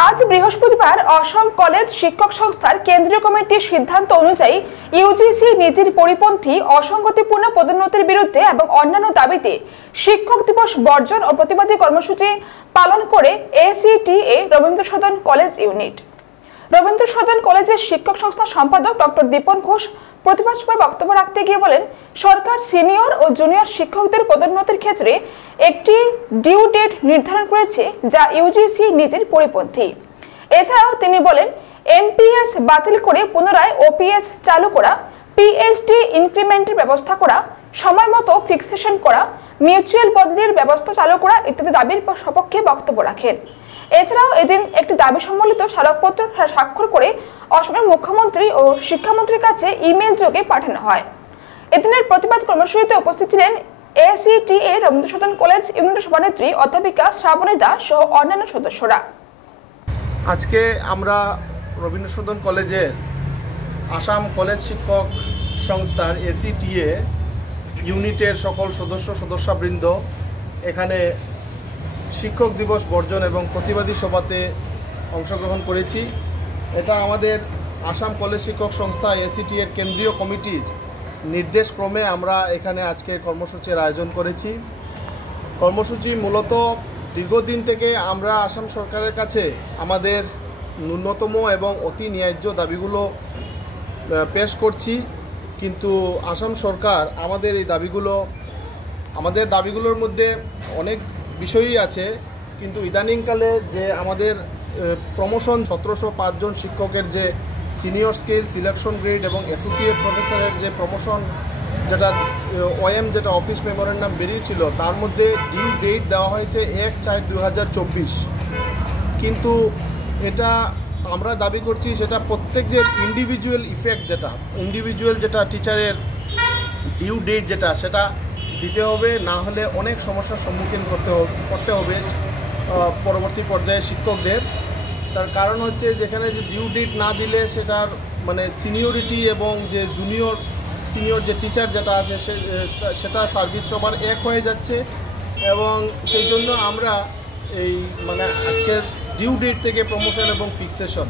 আজ বৃহস্পতিবার অসম কলেজ শিক্ষক সংস্থার কেন্দ্রীয় কমিটির সিদ্ধান্ত অনুযায়ী ইউজিসি নীতির পরিপন্থী অসঙ্গতিপূর্ণ পদোন্নতির বিরুদ্ধে এবং অন্যান্য দাবিতে শিক্ষক দিবস বর্জন ও প্রতিবাদী কর্মসূচি পালন করে এসিটিএ রবীন্দ্র সদন কলেজ ইউনিট। রবীন্দ্র সদন কলেজের শিক্ষক সংস্থার সম্পাদক ডক্টর দীপন ঘোষ প্রতিবাদ সভায় বক্তব্য রাখতে গিয়ে বলেন, সরকার সিনিয়র ও জুনিয়র শিক্ষকদের পদোন্নতির ক্ষেত্রে একটি ডিউ ডেট নির্ধারণ করেছে, যা ইউজিসি নীতির পরিপন্থী। এছাড়াও তিনি বলেন, এমপিএস বাতিল করে পুনরায় ওপিএস চালু করা, পিএইচডি ইনক্রিমেন্টের ব্যবস্থা করা, সময় মতো ফিক্সেশন করা, মিউচুয়াল বদলির ব্যবস্থা চালু করা ইত্যাদি দাবির সপক্ষে বক্তব্য রাখেন। এছাড়াও এদিন একটি দাবি সম্বলিত স্মারকপত্র স্বাক্ষর করে অসমের মুখ্যমন্ত্রী ও শিক্ষামন্ত্রীর কাছে ইমেল যোগে পাঠানো হয়। এদিনের প্রতিবাদ কর্মসূচিতে উপস্থিত ছিলেন এসিটিএ রবীন্দ্র সদন কলেজ ইউনিটের সভানেত্রী অধ্যাপিকা শ্রাবণী দাস সহ অন্যান্য সদস্যরা। আজকে আমরা রবীন্দ্র সদন কলেজের আসাম কলেজ শিক্ষক সংস্থার এসিটিএ ইউনিটের সকল সদস্যবৃন্দ এখানে শিক্ষক দিবস বর্জন এবং প্রতিবাদী সভাতে অংশগ্রহণ করেছি। এটা আমাদের আসাম কলেজ শিক্ষক সংস্থা এসিটিএর কেন্দ্রীয় কমিটির নির্দেশক্রমে আমরা এখানে আজকে কর্মসূচির আয়োজন করেছি। কর্মসূচি মূলত দীর্ঘদিন থেকে আমরা আসাম সরকারের কাছে আমাদের ন্যূনতম এবং অতি ন্যায্য দাবিগুলো পেশ করছি, কিন্তু আসাম সরকার আমাদের দাবিগুলোর মধ্যে অনেক বিষয়ই আছে, কিন্তু ইদানিংকালে যে আমাদের প্রমোশন 1705 জন শিক্ষকের যে সিনিয়র স্কেল সিলেকশন গ্রেড এবং অ্যাসোসিয়েট প্রফেসরের যে প্রমোশন যেটা ওএম যেটা অফিস মেমোরেন্ডাম বেরিয়েছিল, তার মধ্যে ডিউ ডেট দেওয়া হয়েছে 1/4/2024, কিন্তু এটা আমরা দাবি করছি সেটা প্রত্যেক যে ইন্ডিভিজুয়াল যেটা টিচারের ডিউ ডেট সেটা দিতে হবে, না হলে অনেক সমস্যার সম্মুখীন করতে হবে পরবর্তী পর্যায়ে শিক্ষকদের। তার কারণ হচ্ছে যেখানে যে ডিউ ডেট না দিলে সেটার মানে সিনিয়রিটি এবং যে সিনিয়র যে টিচার যেটা আছে সেটা সার্ভিস সবার এক হয়ে যাচ্ছে, এবং সেই জন্য আমরা এই আজকের ডিউ ডেট থেকে প্রমোশন এবং ফিক্সেশন